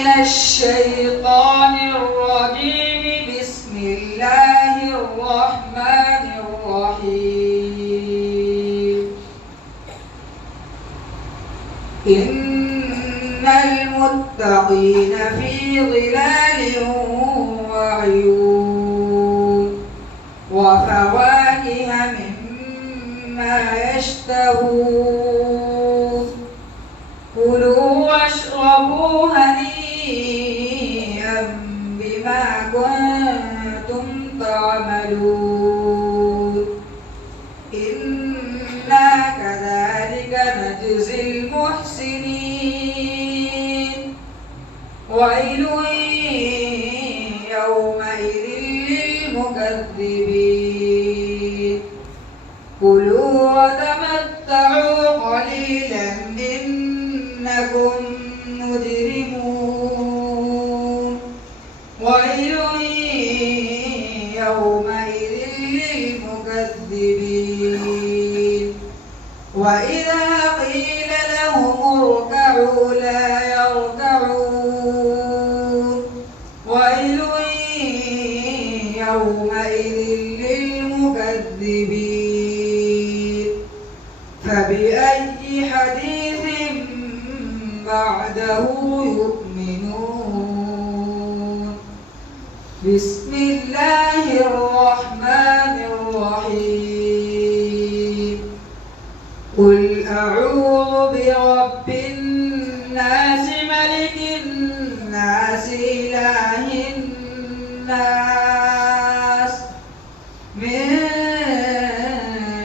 من الشيطان الرجيم. بسم الله الرحمن الرحيم. إن المتقين في ظلال وعيون وفواكه مما يشتهون. كلوا واشربوا هنيئا بما كنتم تعملون. إنا كذلك نجزي المحسنين. ويل يومئذ للمكذبين. كلوا وتمتعوا قليلا إنكم مجرمون. ويل يومئذ للمكذبين. وإذا قيل لهم اركعوا لا يركعون. ويل يومئذ للمكذبين. فبأي حديث بعده يؤمنون. بسم الله الرحمن الرحيم. قل أعوذ برب الناس ملك الناس إله الناس من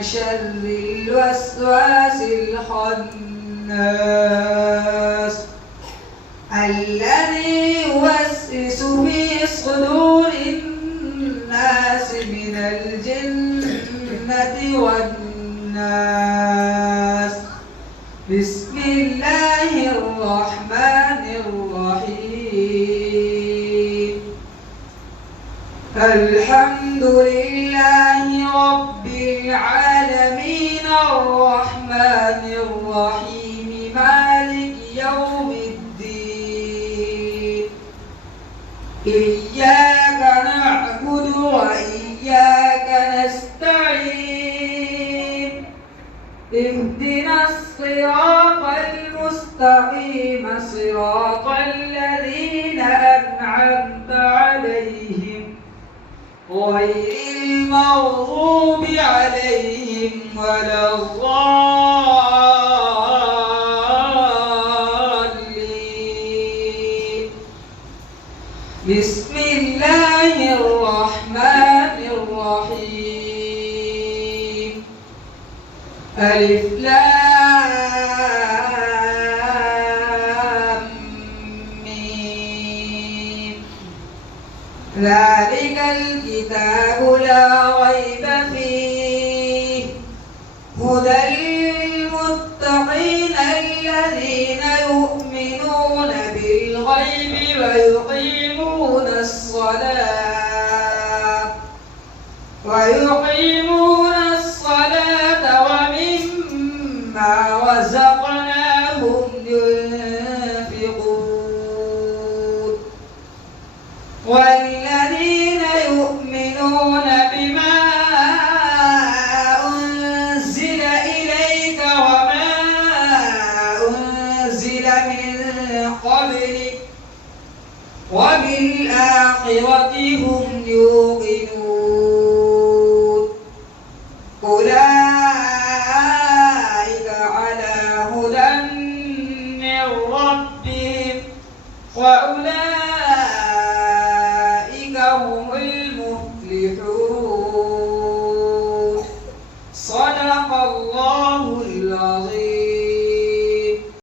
شر الوسواس الخناس الذي يوسوس في صدور الناس من الجنة والناس. بسم الله الرحمن الرحيم. الحمد لله رب العالمين الرحمن الرحيم مالك يوم الدين. إياك نعبد وإياك نستعين. اهدنا الصراط المستقيم صراط الذين أنعمت عليهم غير المغضوب عليهم ولا الضالين. بسم الله الرحمن الرحيم. ألف لام ميم. ذلك الكتاب لا ريب فيه هدى للمتقين الذين يؤمنون بالغيب ويقيمون الصلاة ومما رزقناهم ينفقون. والذين يؤمنون بما أنزل إليك وما أنزل من قبلك وبالآخرة هم يوقنون. أولئك على هدى من ربهم وأولئك